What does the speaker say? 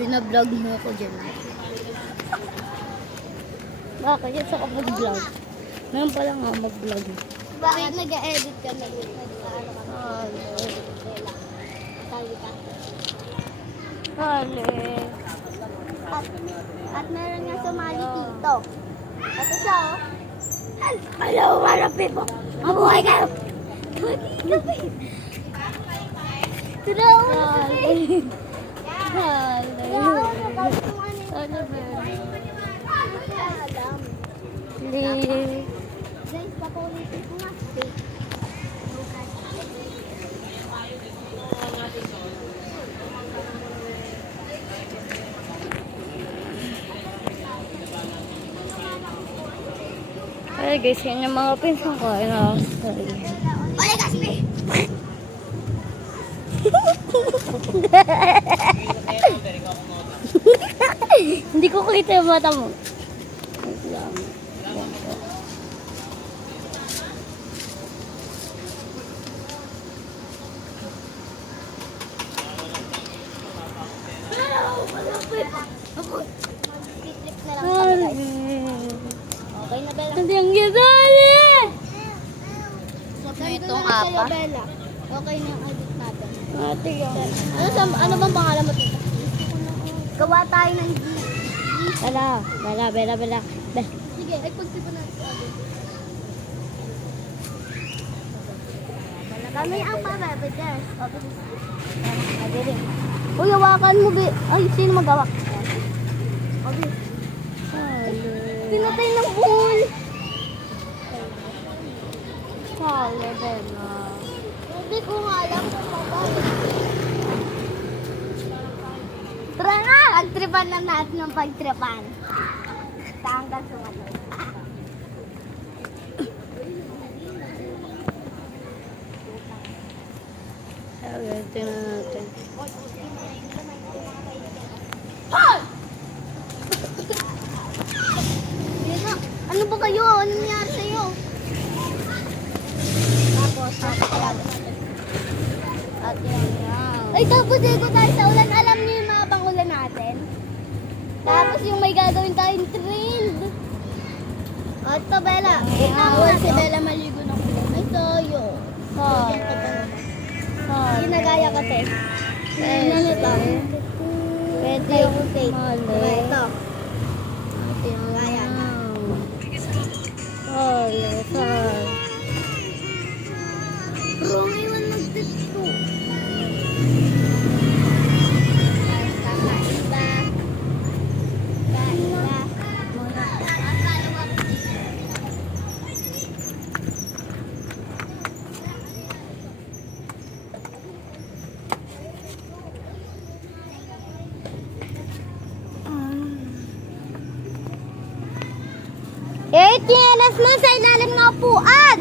Binablog mo ako dyan. Bakit? Yan sa kapag-vlog. Ngayon pa lang nga mag-vlog. Bakit nag-edit ka na? Hali. At meron nga sumali dito. Ito siya, oh. Hello, mga people! Mabuhay kayo! Hali. Guys, papulitin ko nga. Ay guys, yan yung mga pinsan ko. Ole, Gaspi! Hindi ko kita yung mata mo. Wait lang. Flip na lang kami, guys. Okay na, Bella. Hindi ang gisali! Nandun itong na lang apa? sila, Bella. Okay na yung edit natin. Ate yan. Ano bang pangalan mo dito? Gawa tayo ng G. Bela. Sige, ay pagsipan natin sa atin. Kami ang pababagers. Uy, hawakan mo, be. Ay, sino magawa? Obi. Pinatay ng pool. Hali, Bela. Hindi ko nga alam kung patay. Tara nga! Pagtripan na natin ng pagtripan. Tanggal sumatay. Tingnan natin. Ano ba kayo? Ano nangyari sa'yo? Tapos, At yan. ay, tapos dito tayo sa ulan. Alam niyo yung mga pangulan natin? Tapos yung may gagawin tayong trend. O, ito, Bella. Ikaw si Bella maligo ng ulan. Ay, toyo. Ginagaya ka, te. Ano to? Pwede ako take. Mali. Ito. Gaya na. Hali. Bro, may one magdito. Eh, tiyanas mo sa ilalim ng upuan!